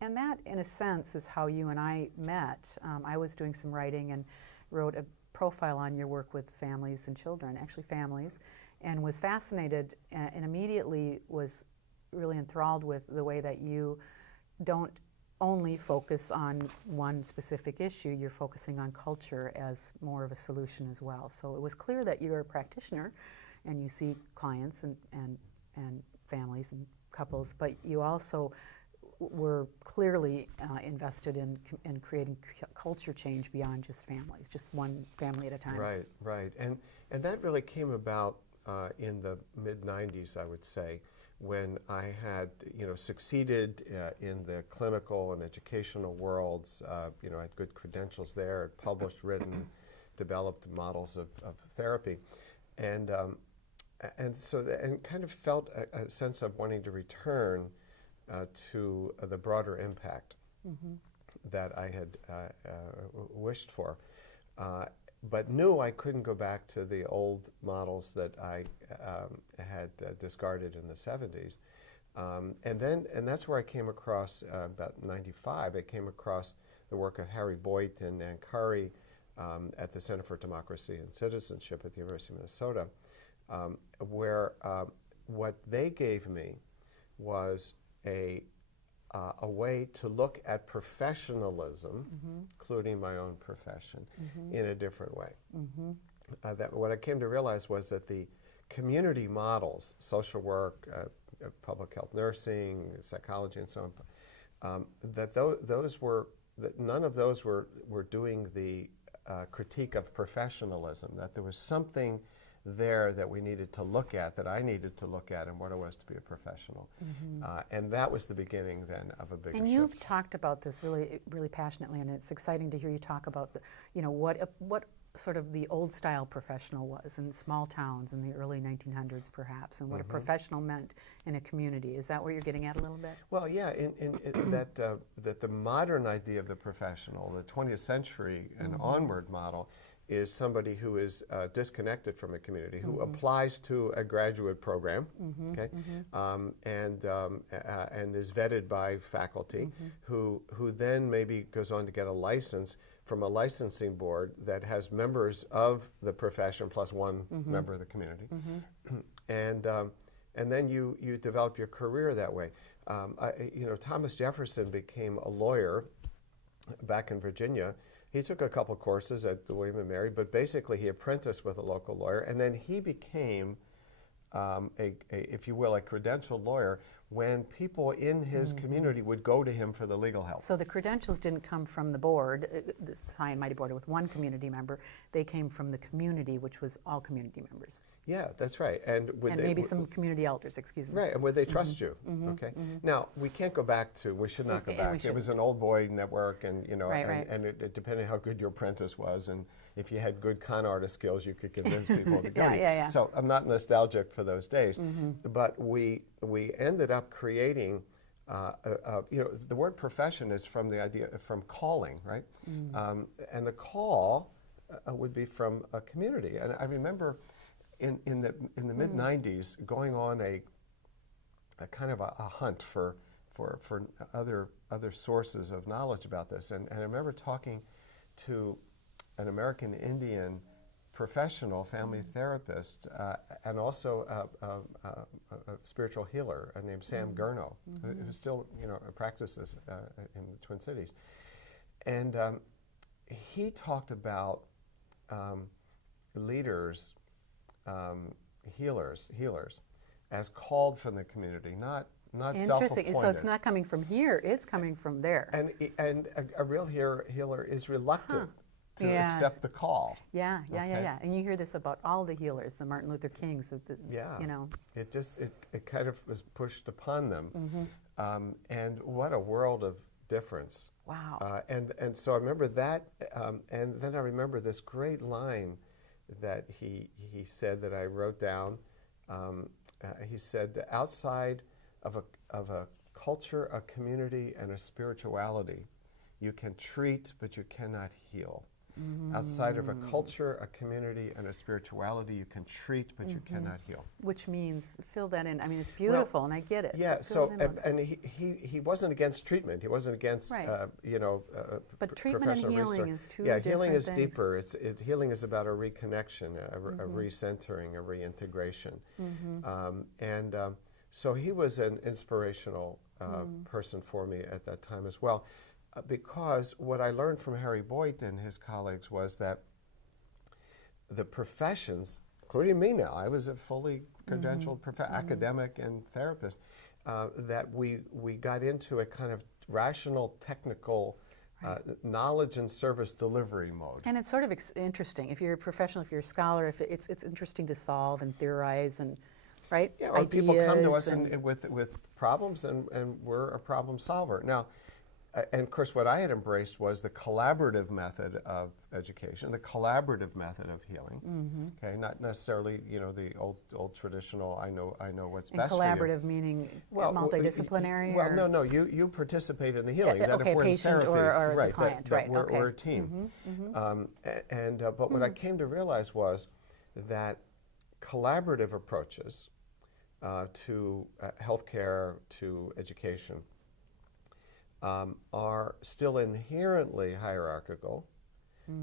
And that, in a sense, is how you and I met. I was doing some writing and wrote a profile on your work with families and children, actually families, and was fascinated and immediately was really enthralled with the way that you don't only focus on one specific issue, you're focusing on culture as more of a solution as well. So it was clear that you're a practitioner and you see clients and families and couples, but you also were clearly invested in creating culture change beyond just families, just one family at a time. Right, right. And that really came about in the mid-90s, I would say, when I had, succeeded in the clinical and educational worlds. I had good credentials there, published, written, developed models of therapy. And so kind of felt a sense of wanting to return to the broader impact that I had wished for, but knew I couldn't go back to the old models that I had discarded in the 70s. And that's where I came across, about 95, I came across the work of Harry Boyd and Ann Curry at the Center for Democracy and Citizenship at the University of Minnesota, where what they gave me was a way to look at professionalism, including my own profession, in a different way. That what I came to realize was that the community models, social work, public health nursing, psychology, and so on, that none of those were doing the critique of professionalism, that there was something there that we needed to look at, that I needed to look at, and what it was to be a professional. And that was the beginning then of a bigger shift. And you've talked about this really, really passionately, and it's exciting to hear you talk about what sort of the old style professional was in small towns in the early 1900s perhaps, and what a professional meant in a community. Is that what you're getting at a little bit? Well, yeah, that the modern idea of the professional, the 20th century and onward model, is somebody who is disconnected from a community, who applies to a graduate program, okay, and is vetted by faculty, who then maybe goes on to get a license from a licensing board that has members of the profession plus one member of the community, and then you develop your career that way. Thomas Jefferson became a lawyer back in Virginia. He took a couple courses at the William & Mary, but basically he apprenticed with a local lawyer, and then he became, if you will, a credentialed lawyer when people in his community would go to him for the legal help. So the credentials didn't come from the board, this high and mighty board with one community member. They came from the community, which was all community members. Yeah, that's right. And maybe some community elders, excuse me. Right, and would they trust you? Okay. Now, we can't go back to, we should not go back. It was an old boy network, and and it depending how good your apprentice was, and if you had good con artist skills, you could convince people to go to you. So I'm not nostalgic for those days, but we ended up creating, the word profession is from the idea, from calling, right? And the call would be from a community. And I remember in the mid-90s going on a kind of a hunt for other sources of knowledge about this. And I remember talking to an American Indian professional family therapist and also a spiritual healer named Sam Gurno, who still practices in the Twin Cities. And he talked about leaders, healers, as called from the community, not Interesting. self-appointed. So it's not coming from here; it's coming from there. And a real healer is reluctant to accept the call. Yeah. And you hear this about all the healers, the Martin Luther Kings. It kind of was pushed upon them, and what a world of difference. Wow. And so I remember that, and then I remember this great line that he said that I wrote down. He said, outside of a culture, a community, and a spirituality, you can treat, but you cannot heal. Outside of a culture, a community, and a spirituality, you can treat, but you cannot heal. Which means, fill that in. I mean, it's beautiful, and I get it. Yeah. But fill So, it in and he wasn't against treatment. He wasn't against you know. But treatment and healing is two Yeah, healing is different deeper. Healing is about a reconnection, a recentering, a reintegration, so he was an inspirational person for me at that time as well, because what I learned from Harry Boyd and his colleagues was that the professions, including me now, I was a fully credentialed academic and therapist, that we got into a kind of rational, technical knowledge and service delivery mode. And it's sort of interesting. If you're a professional, if you're a scholar, if it's interesting to solve and theorize and, right? Yeah, or people come to us with problems, and we're a problem solver. Now, and of course, what I had embraced was the collaborative method of education, the collaborative method of healing. Okay, not necessarily, you know, the old traditional. I know what's best for you. Collaborative meaning multidisciplinary. Well, no. You participate in the healing. That okay, if we're patient in therapy, or the client, that right? we're a team. But what I came to realize was that collaborative approaches to healthcare, to education, are still inherently hierarchical,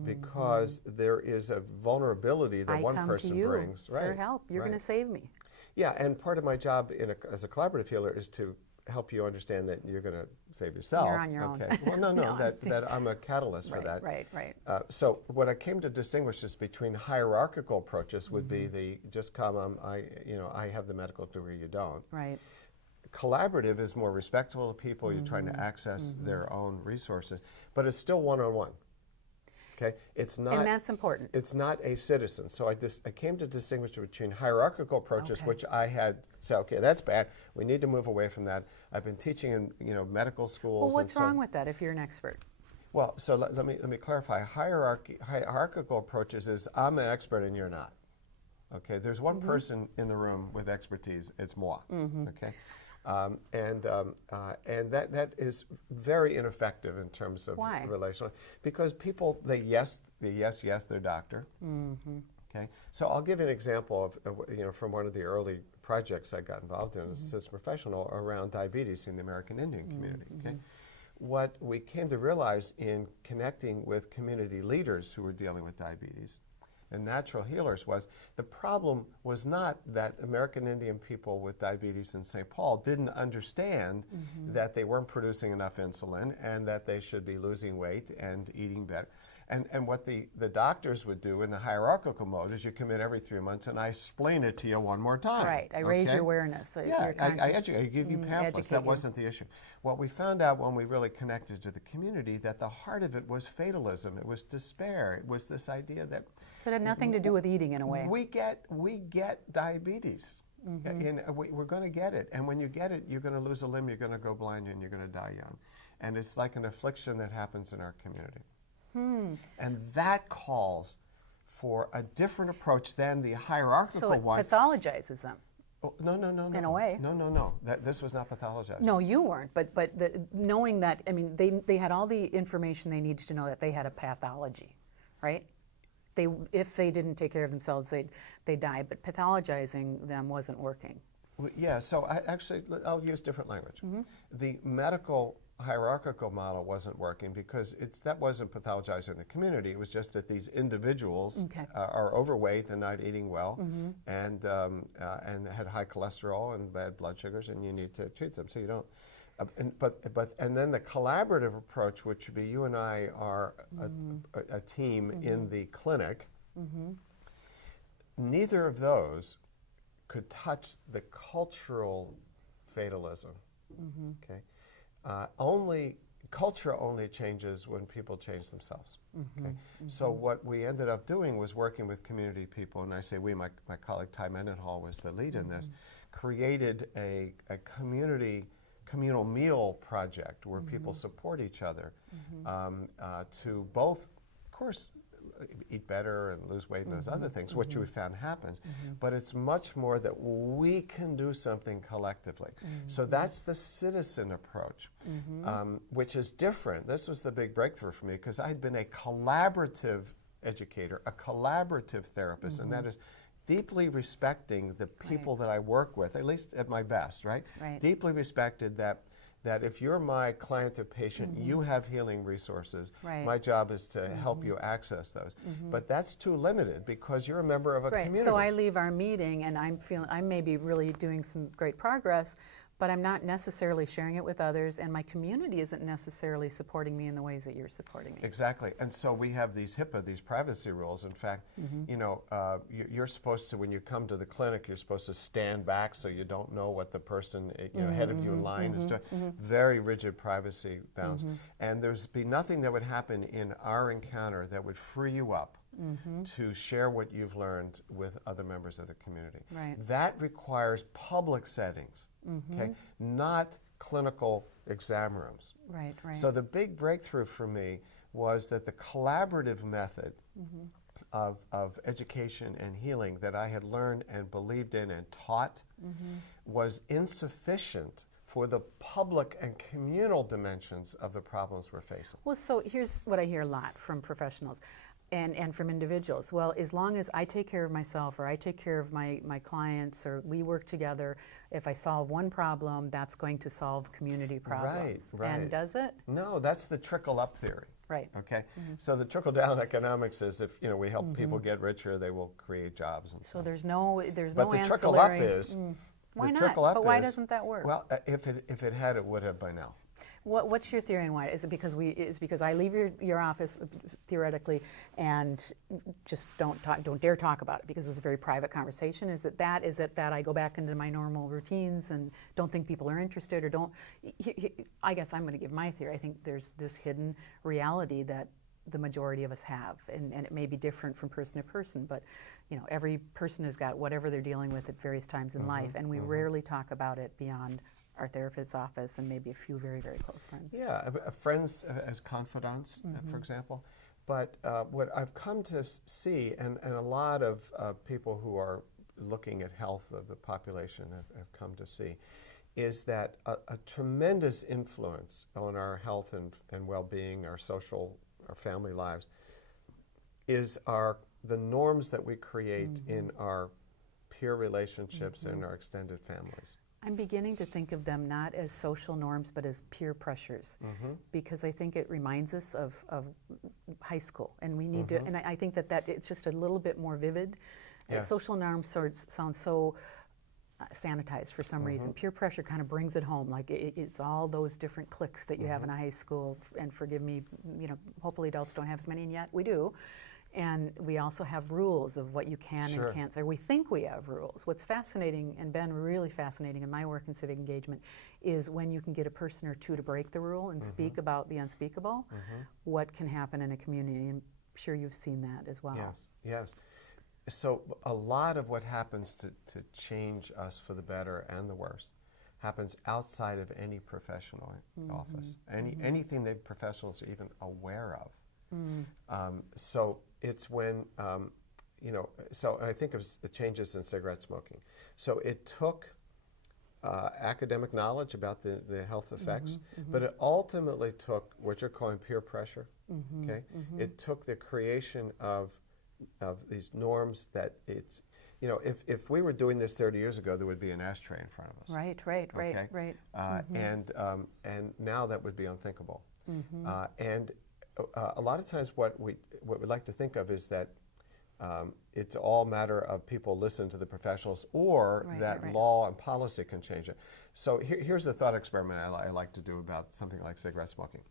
because there is a vulnerability that one person brings. Right. For help. You're going to save me. Yeah, and part of my job as a collaborative healer is to help you understand that you're going to save yourself. You're on your own. Well, no, that I'm a catalyst for that. Right. So what I came to distinguish is between hierarchical approaches would be the just come, I have the medical degree, you don't. Right. Collaborative is more respectful of people. You're trying to access their own resources, but it's still one-on-one. Okay, it's not, and that's important. It's not a citizen. So I came to distinguish between hierarchical approaches, which I had said, okay, that's bad. We need to move away from that. I've been teaching in medical schools. Well, what's wrong with that if you're an expert? Well, so let me clarify. Hierarchical approaches is I'm an expert and you're not. Okay, there's one person in the room with expertise. It's moi. Okay. And that is very ineffective in terms of relational, because people yes, their doctor. Okay, so I'll give you an example of from one of the early projects I got involved in as a assistant professional around diabetes in the American Indian community. Okay, what we came to realize in connecting with community leaders who were dealing with diabetes and natural healers was the problem was not that American Indian people with diabetes in St. Paul didn't understand that they weren't producing enough insulin and that they should be losing weight and eating better. And what the doctors would do in the hierarchical mode is you come in every 3 months and I explain it to you one more time. Right, I raise your awareness. So I educate, I give you pamphlets. That wasn't the issue. What we found out when we really connected to the community, that the heart of it was fatalism. It was despair. It was this idea that so it had nothing to do with eating in a way. We get diabetes. And we're going to get it. And when you get it, you're going to lose a limb, you're going to go blind, and you're going to die young. And it's like an affliction that happens in our community. And that calls for a different approach than the hierarchical one. So it pathologizes them. Oh, no. In a way. No. This was not pathologized. No, you weren't. But knowing that, I mean, they had all the information they needed to know that they had a pathology, right? If they didn't take care of themselves, they'd die. But pathologizing them wasn't working. Well, yeah. So I'll use different language. The medical hierarchical model wasn't working because that wasn't pathologizing the community. It was just that these individuals are overweight and not eating well, and had high cholesterol and bad blood sugars, and you need to treat them. So you don't. And then the collaborative approach, which would be you and I are a team in the clinic. Neither of those could touch the cultural fatalism. Okay. Culture only changes when people change themselves. Okay? So what we ended up doing was working with community people, and I say we, my colleague Ty Mendenhall was the lead in this, created a communal meal project where people support each other to both, of course, eat better and lose weight and those other things, which we found happens. But it's much more that we can do something collectively. So that's the citizen approach, which is different. This was the big breakthrough for me because I'd been a collaborative educator, a collaborative therapist, and that is deeply respecting the people that I work with, at least at my best, right? Deeply respected that if you're my client or patient, you have healing resources. My job is to help you access those. But that's too limited because you're a member of a community. So I leave our meeting and I'm feeling I may be really doing some great progress, but I'm not necessarily sharing it with others, and my community isn't necessarily supporting me in the ways that you're supporting me. Exactly, and so we have these HIPAA, these privacy rules. In fact, you know, you're supposed to, when you come to the clinic, you're supposed to stand back so you don't know what the person ahead of you in line is doing. Very rigid privacy bounds, and there's be nothing that would happen in our encounter that would free you up to share what you've learned with other members of the community. That requires public settings. Okay, not clinical exam rooms. So the big breakthrough for me was that the collaborative method of education and healing that I had learned and believed in and taught was insufficient for the public and communal dimensions of the problems we're facing. Well, so here's what I hear a lot from professionals and from individuals. Well, as long as I take care of myself or I take care of my clients or we work together, if I solve one problem, that's going to solve community problems. And does it? No, that's the trickle-up theory. Okay? So the trickle-down economics is if, you know, we help people get richer, they will create jobs and so there's no ancillary. But the trickle-up is... Why not? But why doesn't that work? Well, if it had, it would have by now. What's your theory and why? Is it because I leave your office theoretically and just don't dare talk about it because it was a very private conversation? Is it that I go back into my normal routines and don't think people are interested or don't? I guess I'm going to give my theory. I think there's this hidden reality that the majority of us have, and it may be different from person to person, but you know, every person has got whatever they're dealing with at various times in life, and we rarely talk about it beyond our therapist's office and maybe a few very, very close friends. Yeah, friends as confidants, for example. But what I've come to see, and a lot of people who are looking at health of the population have come to see, is that a tremendous influence on our health and well-being, our social, our family lives, is the norms that we create in our peer relationships and our extended families. I'm beginning to think of them not as social norms, but as peer pressures, because I think it reminds us of high school, and we need to. And I think that it's just a little bit more vivid. Social norms sound so sanitized for some reason. Peer pressure kind of brings it home, like it's all those different cliques that you have in a high school. And forgive me, you know, hopefully adults don't have as many, and yet we do. And we also have rules of what you can and can't say. We think we have rules. What's fascinating, and been really fascinating in my work in civic engagement, is when you can get a person or two to break the rule and speak about the unspeakable, what can happen in a community. And I'm sure you've seen that as well. Yes. So a lot of what happens to change us for the better and the worse happens outside of any professional office, anything that professionals are even aware of. So it's when, you know, so I think of the changes in cigarette smoking. So it took academic knowledge about the health effects, but it ultimately took what you're calling peer pressure, okay? It took the creation of these norms that it's, you know, if we were doing this 30 years ago, there would be an ashtray in front of us. Right. And now that would be unthinkable. And a lot of times what we like to think of is that it's all matter of people listen to the professionals, or that law and policy can change it. So here's a thought experiment I like to do about something like cigarette smoking.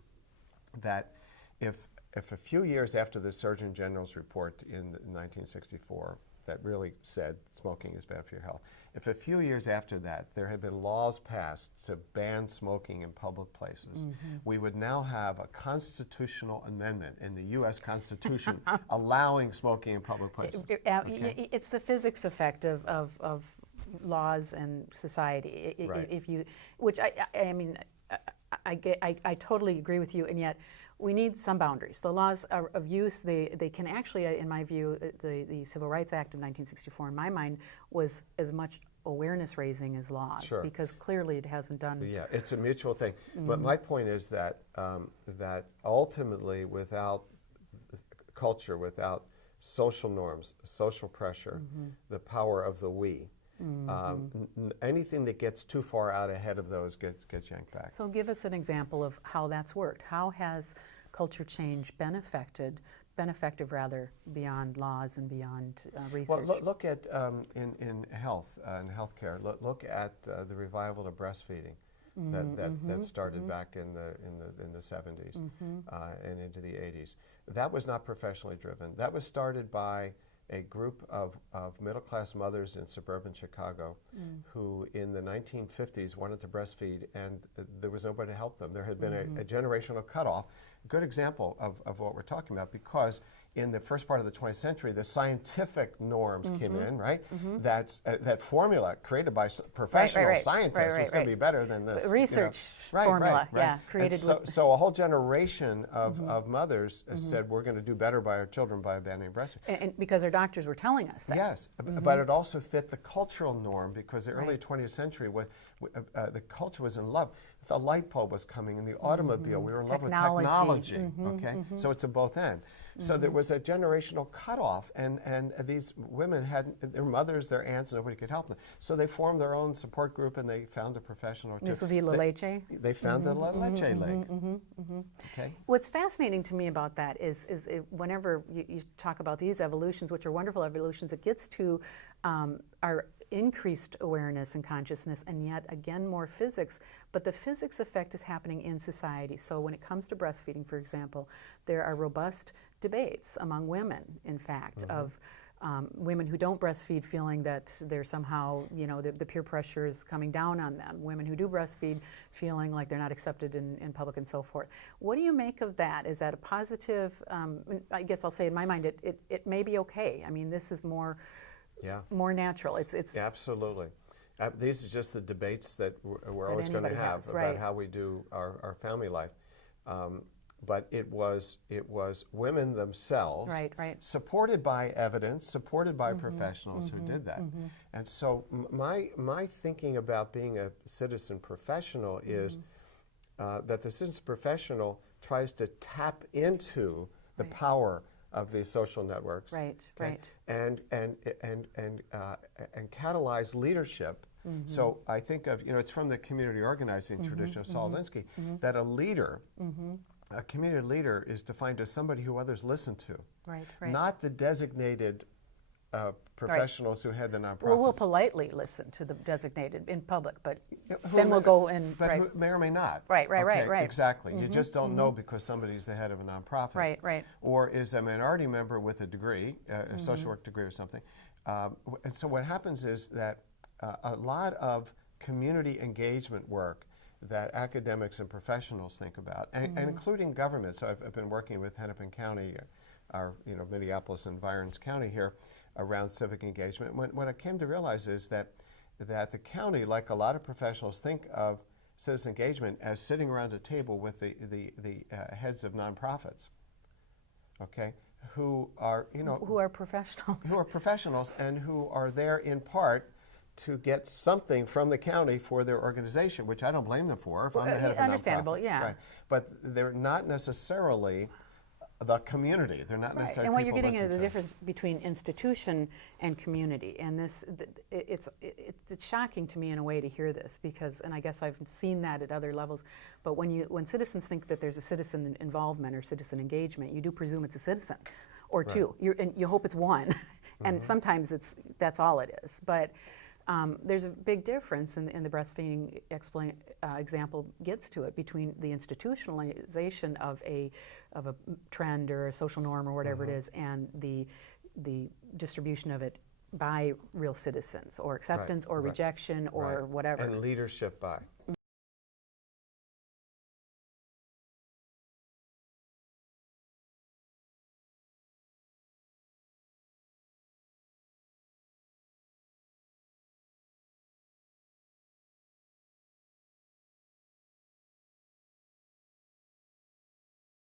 That if a few years after the Surgeon General's report in 1964 that really said smoking is bad for your health, if a few years after that there had been laws passed to ban smoking in public places, we would now have a constitutional amendment in the U.S. Constitution allowing smoking in public places. It's the physics effect of laws and society. If you, which I mean, I totally agree with you, and yet we need some boundaries. The laws of use, they can actually, in my view, the Civil Rights Act of 1964, in my mind, was as much awareness raising as laws, Sure. because clearly it hasn't done. Yeah, it's a mutual thing. But my point is that that ultimately, without culture, without social norms, social pressure, the power of the we, anything that gets too far out ahead of those gets yanked back. So give us an example of how that's worked. How has culture change been effective rather, beyond laws and beyond research? Well, look at in health and healthcare. Look at the revival of breastfeeding that started back in the 70s and into the 80s. That was not professionally driven. That was started by a group of middle-class mothers in suburban Chicago who in the 1950s wanted to breastfeed, and there was nobody to help them. There had been a generational cutoff. A good example of what we're talking about, because in the first part of the 20th century, the scientific norms came in, right? That formula created by professional scientists was going to be better than this. Research formula, yeah, created. So a whole generation of mothers said, we're going to do better by our children by abandoning breastfeeding. And because our doctors were telling us that. Yes, but it also fit the cultural norm, because the early 20th century, the culture was in love. The light bulb was coming in the automobile. We were in love with technology. Okay, so it's a both end. So there was a generational cutoff, and these women had their mothers, their aunts, nobody could help them. So they formed their own support group, and they found a professional. This would be La Leche? They found the La Leche League. Okay. What's fascinating to me about that is whenever you talk about these evolutions, which are wonderful evolutions, it gets to our increased awareness and consciousness, and yet again more physics, but the physics effect is happening in society. So when it comes to breastfeeding, for example, there are robust debates among women, in fact, of women who don't breastfeed feeling that they're somehow, the peer pressure is coming down on them. Women who do breastfeed feeling like they're not accepted in public and so forth. What do you make of that? Is that a positive? I guess I'll say in my mind, it may be okay. I mean, this is more natural. It's absolutely. These are just the debates that we're always going to have about how we do our family life. But it was women themselves, supported by evidence, supported by professionals who did that. And so my thinking about being a citizen professional is that the citizen professional tries to tap into the power of these social networks, and catalyze leadership. So I think of, it's from the community organizing tradition of Saul Alinsky, that a leader, a community leader, is defined as somebody who others listen to, not the designated professionals who head the nonprofits. Well, we'll politely listen to the designated in public, but then we'll go and... But who may or may not. Right. Exactly. You just don't know because somebody's the head of a nonprofit. Right. Or is a minority member with a degree, a social work degree or something. And so what happens is that a lot of community engagement work that academics and professionals think about, and including government. So I've been working with Hennepin County, Minneapolis and Virens County here, around civic engagement. What I came to realize is that the county, like a lot of professionals, think of citizen engagement as sitting around a table with the heads of nonprofits, who are who are professionals, and who are there in part to get something from the county for their organization, which I don't blame them for if I'm the head of a nonprofit. Understandable, yeah. Right. But they're not necessarily the community. They're not necessarily. And what you're getting at the difference between institution and community, and it's shocking to me in a way to hear this, because, and I guess I've seen that at other levels, but when citizens think that there's a citizen involvement or citizen engagement, you do presume it's a citizen or two, and you hope it's one, and sometimes that's all it is, but. There's a big difference, in the breastfeeding example gets to it, between the institutionalization of a trend or a social norm or whatever it is, and the distribution of it by real citizens, or acceptance or rejection or whatever. And leadership by.